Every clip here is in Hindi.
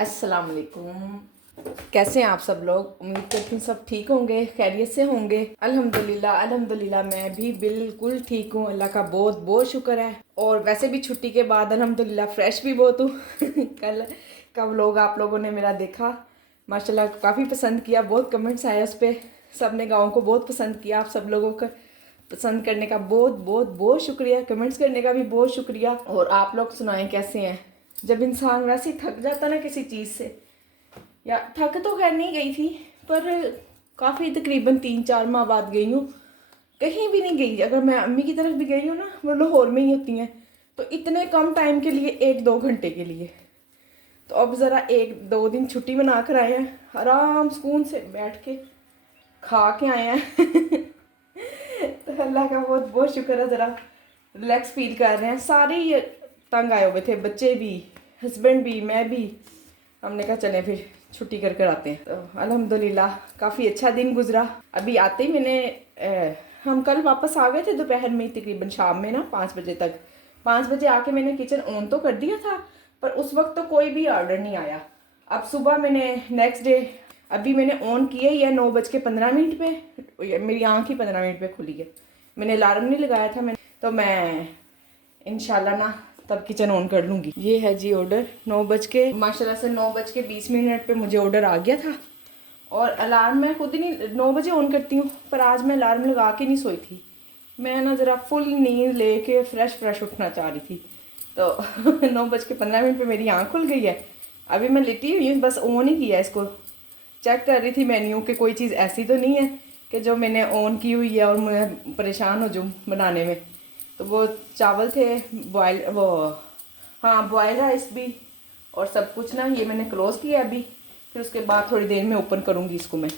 अस्सलाम वालेकुम। कैसे हैं आप सब लोग? उम्मीद करती हूँ सब ठीक होंगे, खैरियत से होंगे। अल्हम्दुलिल्लाह अल्हम्दुलिल्लाह मैं भी बिल्कुल ठीक हूँ, अल्लाह का बहुत बहुत शुक्र है। और वैसे भी छुट्टी के बाद अल्हम्दुलिल्लाह फ्रेश भी बहुत हूँ। कल का व्लॉग आप लोगों ने मेरा देखा, माशाल्लाह काफ़ी पसंद किया, बहुत कमेंट्स आए उस पर। सब ने गाँव को बहुत पसंद किया। आप सब लोगों का पसंद करने का बहुत बहुत बहुत शुक्रिया, कमेंट्स करने का भी बहुत शुक्रिया। और आप लोग सुनाएं कैसे हैं? जब इंसान वैसे ही थक जाता ना किसी चीज़ से, या थक तो खैर नहीं गई थी, पर काफ़ी तकरीबन 3-4 माह बाद गई हूँ, कहीं भी नहीं गई। अगर मैं अम्मी की तरफ भी गई हूँ ना, वो लाहौर में ही होती हैं, तो इतने कम टाइम के लिए, 1-2 घंटे के लिए। तो अब ज़रा 1-2 दिन छुट्टी मना कर आए हैं, आराम सुकून से बैठ के खा के आए हैं। तो अल्लाह का बहुत बहुत शुक्र है, ज़रा रिलैक्स फील कर रहे हैं। सारे ही तंग आए हुए थे, बच्चे भी, हस्बैंड भी, मैं भी। हमने कहा चलें फिर छुट्टी कर कर आते हैं। तो अल्हम्दुलिल्लाह काफ़ी अच्छा दिन गुजरा। अभी आते ही हम कल वापस आ गए थे दोपहर में, तकरीबन शाम में ना 5 बजे तक। 5 बजे आके मैंने किचन ऑन तो कर दिया था, पर उस वक्त तो कोई भी ऑर्डर नहीं आया। अब सुबह मैंने नेक्स्ट डे अभी मैंने ऑन किया ही है 9:15 पे। मेरी आँख ही 15 मिनट पे खुली है। मैंने अलार्म नहीं लगाया था। मैं इंशाल्लाह ना तब किचन ऑन कर लूँगी। ये है जी ऑर्डर। माशाल्लाह से 9:20 पे मुझे ऑर्डर आ गया था। और अलार्म मैं खुद ही नहीं 9 बजे ऑन करती हूँ, पर आज मैं अलार्म लगा के नहीं सोई थी। मैं ना ज़रा फुल नींद लेके फ्रेश उठना चाह रही थी। तो 9:15 पे मेरी आँख खुल गई है। अभी मैं लेटी हुई हूँ, बस ऑन ही किया इसको। चेक कर रही थी मेन्यू कि कोई चीज़ ऐसी तो नहीं है कि जो मैंने ऑन की हुई है और मैं परेशान हो जाऊँ बनाने में। तो वो चावल थे बॉयल, वो हाँ बॉयल राइस भी, और सब कुछ ना ये मैंने क्लोज़ किया अभी। फिर उसके बाद थोड़ी देर में ओपन करूँगी इसको मैं।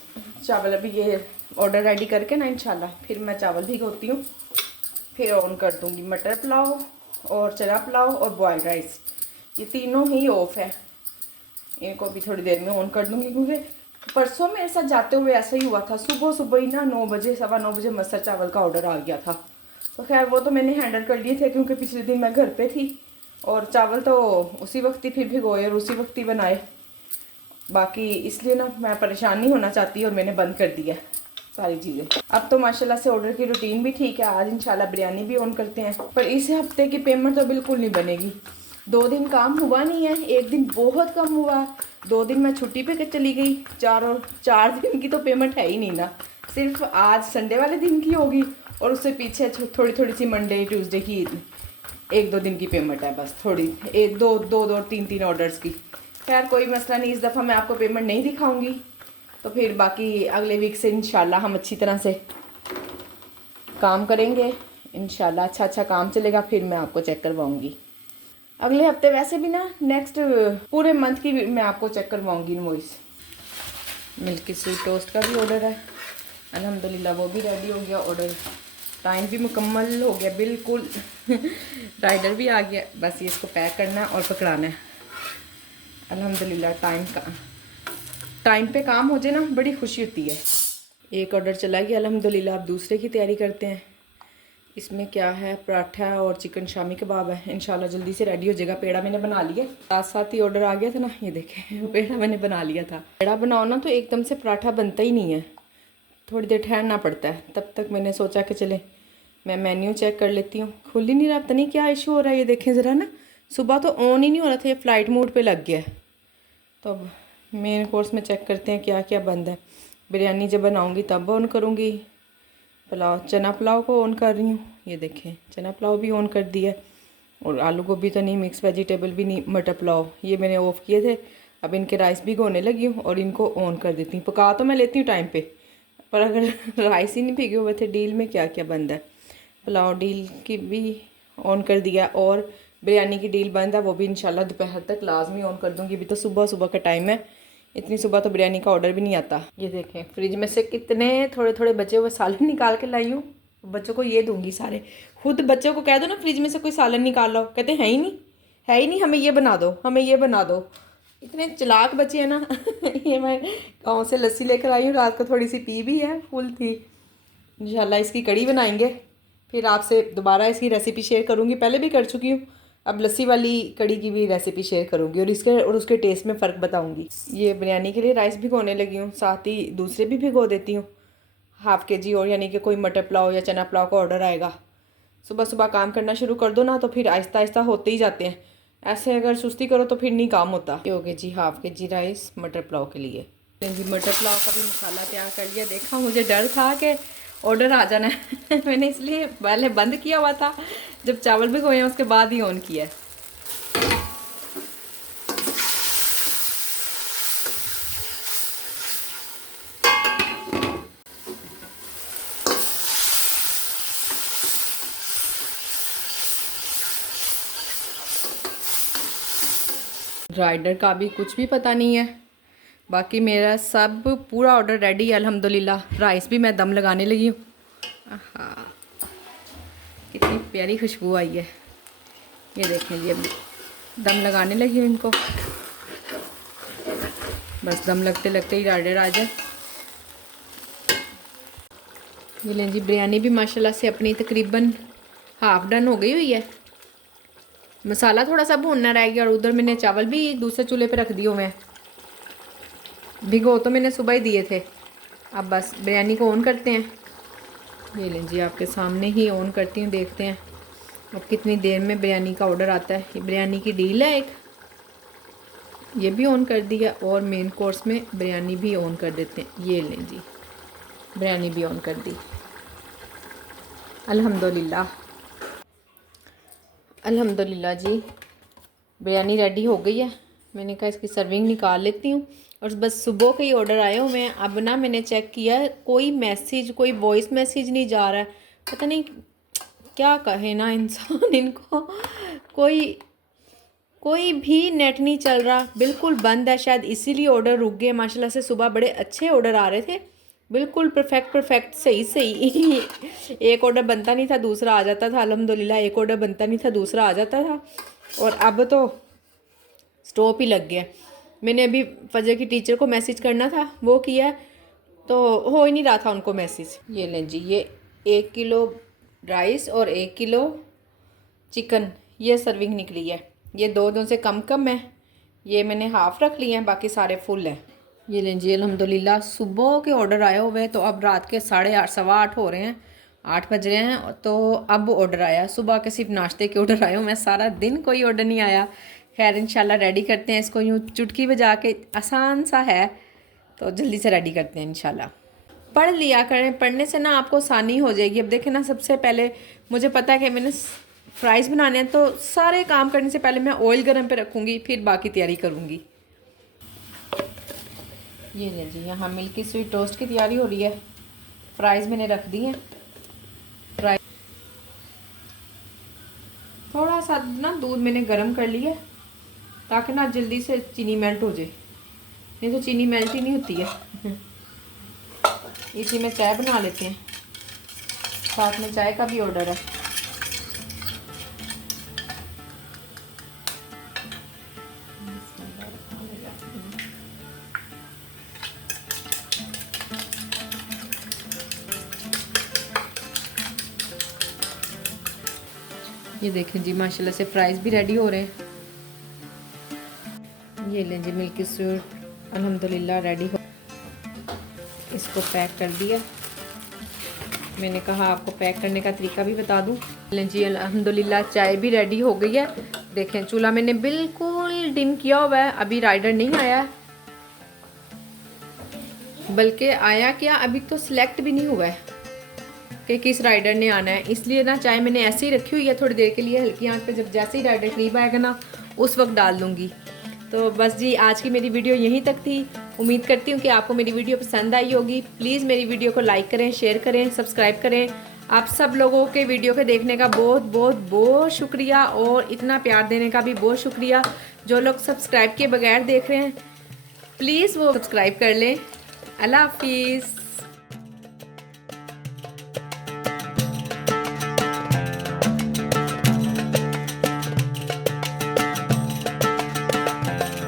चावल अभी ये ऑर्डर रेडी करके ना इंशाल्लाह फिर मैं चावल भिगोती हूँ, फिर ऑन कर दूँगी। मटर पुलाव और चना पुलाव और बॉयल राइस, ये तीनों ही ऑफ है। इनको भी थोड़ी देर में ऑन कर दूँगी, क्योंकि परसों मेरे साथ जाते हुए ऐसा ही हुआ था। सुबह सुबह ही ना 9 बजे 9:15 मस्टर्ड चावल का ऑर्डर आ गया था। तो खैर वो तो मैंने हैंडल कर लिए थे, क्योंकि पिछले दिन मैं घर पे थी और चावल तो उसी वक्त ही फिर भिगोए और उसी वक्त ही बनाए। बाकी इसलिए ना मैं परेशान नहीं होना चाहती, और मैंने बंद कर दिया सारी चीज़ें। अब तो माशाल्लाह से ऑर्डर की रूटीन भी ठीक है। आज इंशाल्लाह बिरयानी भी ऑन करते हैं, पर इस हफ्ते की पेमेंट तो बिल्कुल नहीं बनेगी। 2 दिन काम हुआ नहीं है, 1 दिन बहुत कम हुआ, 2 दिन मैं छुट्टी पे चली गई। 4 दिन की तो पेमेंट है ही नहीं ना। सिर्फ आज संडे वाले दिन की होगी, और उससे पीछे थोड़ी थोड़ी सी मंडे ट्यूसडे की 1-2 दिन की पेमेंट है बस। थोड़ी 1-2 3 ऑर्डर्स की। खैर कोई मसला नहीं, इस दफ़ा मैं आपको पेमेंट नहीं दिखाऊंगी। तो फिर बाकी अगले वीक से इंशाल्लाह हम अच्छी तरह से काम करेंगे। इंशाल्लाह अच्छा काम चलेगा, फिर मैं आपको चेक करवाऊंगी। अगले हफ्ते वैसे भी ना नेक्स्ट पूरे मंथ की भी मैं आपको चेक करवाऊंगी इनवॉइस। मिल्की स्वीट टोस्ट का भी ऑर्डर है, अल्हम्दुलिल्लाह वो भी रेडी हो गया ऑर्डर। टाइम भी मुकम्मल हो गया बिल्कुल। राइडर भी आ गया, बस ये इसको पैक करना है और पकड़ाना है। अल्हम्दुलिल्लाह टाइम पे काम हो जाए ना, बड़ी खुशी होती है। एक ऑर्डर चला गया अल्हम्दुलिल्लाह। अब दूसरे की तैयारी करते हैं। इसमें क्या है, पराठा और चिकन शामी कबाब है। इंशाल्लाह जल्दी से रेडी हो जाएगा। पेड़ा मैंने बना लिया, साथ साथ ही ऑर्डर आ गया था ना, ये देखें। पेड़ा मैंने बना लिया था। पेड़ा बनाओ ना तो एकदम से पराठा बनता ही नहीं है, थोड़ी देर ठहरना पड़ता है। तब तक मैंने सोचा कि चले मैं मेन्यू चेक कर लेती हूँ। खुल ही नहीं रहा, पता नहीं क्या इशू हो रहा है। ये देखें ज़रा ना, सुबह तो ऑन ही नहीं हो रहा था, ये फ़्लाइट मोड पे लग गया। तो अब मेन कोर्स में चेक करते हैं क्या क्या बंद है। बिरयानी जब बनाऊँगी तब ऑन करूँगी। चना पुलाव को ऑन कर रही हूँ, ये देखें चना पुलाव भी ऑन कर दिया। और आलू गोभी तो नहीं, मिक्स वेजिटेबल भी नहीं, मटर पुलाव ये मैंने ऑफ़ किए थे। अब इनके राइस भिगोने लगी हूँ और इनको ऑन कर देती हूँ। पका तो मैं लेती हूँ टाइम पे, पर अगर राइस ही नहीं भिगे हुए थे। डील में क्या क्या बंद है, पुलाव डील की भी ऑन कर दिया, और बिरयानी की डील बंद है, वो भी इंशाल्लाह दोपहर तक लाजमी ऑन कर दूँगी। अभी तो सुबह सुबह का टाइम है, इतनी सुबह तो बिरयानी का ऑर्डर भी नहीं आता। ये देखें फ्रिज में से कितने थोड़े थोड़े बचे हुए सालन निकाल के लाई हूँ। बच्चों को ये दूंगी सारे। खुद बच्चों को कह दो ना फ्रिज में से कोई सालन निकाल लो, कहते हैं ही नहीं, है ही नहीं, हमें ये बना दो, हमें ये बना दो। इतने चालाक बच्चे हैं ना। ये मैं गाँव से लस्सी लेकर आई हूँ, रात को थोड़ी सी पी भी है, फुल थी। इंशाल्लाह इसकी कड़ी बनाएंगे, फिर आपसे दोबारा इसकी रेसिपी शेयर करूँगी। पहले भी कर चुकी हूँ, अब लस्सी वाली कड़ी की भी रेसिपी शेयर करूँगी और उसके टेस्ट में फ़र्क बताऊँगी। ये बिरयानी के लिए राइस भिगोने लगी हूँ, साथ ही दूसरे भी भिगो देती हूँ। हाफ़ kg और यानी कि कोई मटर पुलाव या चना पुलाव का ऑर्डर आएगा। सुबह सुबह काम करना शुरू कर दो ना तो फिर आहिस्ता आहिस्ता होते ही जाते हैं। ऐसे अगर सुस्ती करो तो फिर नहीं काम होता। ये हो गया जी हाफ़ kg राइस मटर पुलाव के लिए। जी मटर पुलाव का भी मसाला तैयार कर लिया। देखा, मुझे डर था कि ऑर्डर आ जाना है मैंने इसलिए पहले बंद किया हुआ था, जब चावल भिगोए हैं उसके बाद ही ऑन किया है। राइडर का भी कुछ भी पता नहीं है, बाकी मेरा सब पूरा ऑर्डर रेडी है अल्हम्दुलिल्लाह। राइस भी मैं दम लगाने लगी हूँ। आहा, कितनी प्यारी खुशबू आई है। ये देखें जी, अभी दम लगाने लगी हूँ इनको। बस दम लगते लगते ही राइडर आ जाए। ये लें जी, बिरयानी भी माशाल्लाह से अपनी तकरीबन हाफ़ डन हो गई हुई है। मसाला थोड़ा सा भूनना रह गया और उधर मैंने चावल भी दूसरे चूल्हे पे रख दिए हुए हैं। भिगो तो मैंने सुबह ही दिए थे। अब बस बिरयानी को ऑन करते हैं। ये लें जी, आपके सामने ही ऑन करती हूँ, देखते हैं अब कितनी देर में बिरयानी का ऑर्डर आता है। ये बिरयानी की डील है एक, ये भी ऑन कर दिया और मेन कोर्स में बिरयानी भी ऑन कर देते हैं। ये लें जी, बिरयानी भी ऑन कर दी अल्हम्दुलिल्लाह। अल्हम्दुलिल्लाह जी, बिरयानी रेडी हो गई है। मैंने कहा इसकी सर्विंग निकाल लेती हूँ। और बस सुबह के ही ऑर्डर आए हुए हैं। अब ना मैंने चेक किया, कोई मैसेज, कोई वॉइस मैसेज नहीं जा रहा है। पता नहीं क्या कहे ना इंसान इनको। कोई भी नेट नहीं चल रहा, बिल्कुल बंद है। शायद इसीलिए ऑर्डर रुक गए। माशाल्लाह से सुबह बड़े अच्छे ऑर्डर आ रहे थे, बिल्कुल परफेक्ट सही। एक ऑर्डर बनता नहीं था दूसरा आ जाता था। अल्हम्दुलिल्लाह, एक ऑर्डर बनता नहीं था दूसरा आ जाता था। और अब तो स्टॉप ही लग गया। मैंने अभी फजर की टीचर को मैसेज करना था, वो किया तो हो ही नहीं रहा था उनको मैसेज। ये लें जी, ये 1 किलो राइस और 1 किलो चिकन, ये सर्विंग निकली है। ये दो से कम है। ये मैंने हाफ़ रख लिए हैं, बाकी सारे फुल हैं। ये लें जी, अल्हम्दुलिल्लाह सुबह के ऑर्डर आए हुए हैं। तो अब रात के 8:30 सवा 8 हो रहे हैं, 8 बज रहे हैं। तो अब ऑर्डर आया, सुबह के सिर्फ नाश्ते के ऑर्डर आए हुए हैं। सारा दिन कोई ऑर्डर नहीं आया। खैर इंशाल्लाह रेडी करते हैं इसको, यूँ चुटकी बजा के, आसान सा है तो जल्दी से रेडी करते हैं इंशाल्लाह। पढ़ लिया करें, पढ़ने से ना आपको आसानी हो जाएगी। अब देखें ना, सबसे पहले मुझे पता है कि मैंने फ्राइज़ बनाने हैं, तो सारे काम करने से पहले मैं ऑयल गर्म पे रखूँगी, फिर बाकी तैयारी करूँगी। ये ले जी, यहाँ मिल्की स्वीट टोस्ट की तैयारी हो रही है। फ्राइज़ मैंने रख दी हैं। फ्राई थोड़ा सा ना दूध मैंने गर्म कर लिया ताकि ना जल्दी से चीनी मेल्ट हो जाए, नहीं तो चीनी मेल्ट ही नहीं होती है। इसी में चाय बना लेते हैं, साथ में चाय का भी ऑर्डर है। ये देखें जी, माशाल्लाह से फ्राइज़ भी रेडी हो रहे हैं। ये लें जी, मिल्की स्वीट अल्हम्दुलिल्लाह रेडी हो। इसको पैक कर दिया। मैंने कहा आपको पैक करने का तरीका भी बता दूं। लें जी, अल्हम्दुलिल्लाह चाय भी रेडी हो गई है। देखें चूल्हा मैंने बिल्कुल डिम किया हुआ है, अभी राइडर नहीं आया, बल्कि आया क्या, अभी तो सिलेक्ट भी नहीं हुआ है कि किस राइडर ने आना है। इसलिए ना चाय मैंने ऐसे ही रखी हुई है थोड़ी देर के लिए, हल्की आंच पे। जब जैसे ही राइडर करीब आएगा ना, उस वक्त डाल दूँगी। तो बस जी, आज की मेरी वीडियो यहीं तक थी। उम्मीद करती हूँ कि आपको मेरी वीडियो पसंद आई होगी। प्लीज़ मेरी वीडियो को लाइक करें, शेयर करें, सब्सक्राइब करें। आप सब लोगों के वीडियो के देखने का बहुत शुक्रिया, और इतना प्यार देने का भी बहुत शुक्रिया। जो लोग सब्सक्राइब किए बगैर देख रहे हैं, प्लीज़ वो सब्सक्राइब कर लें। अल्लाह हाफिज़।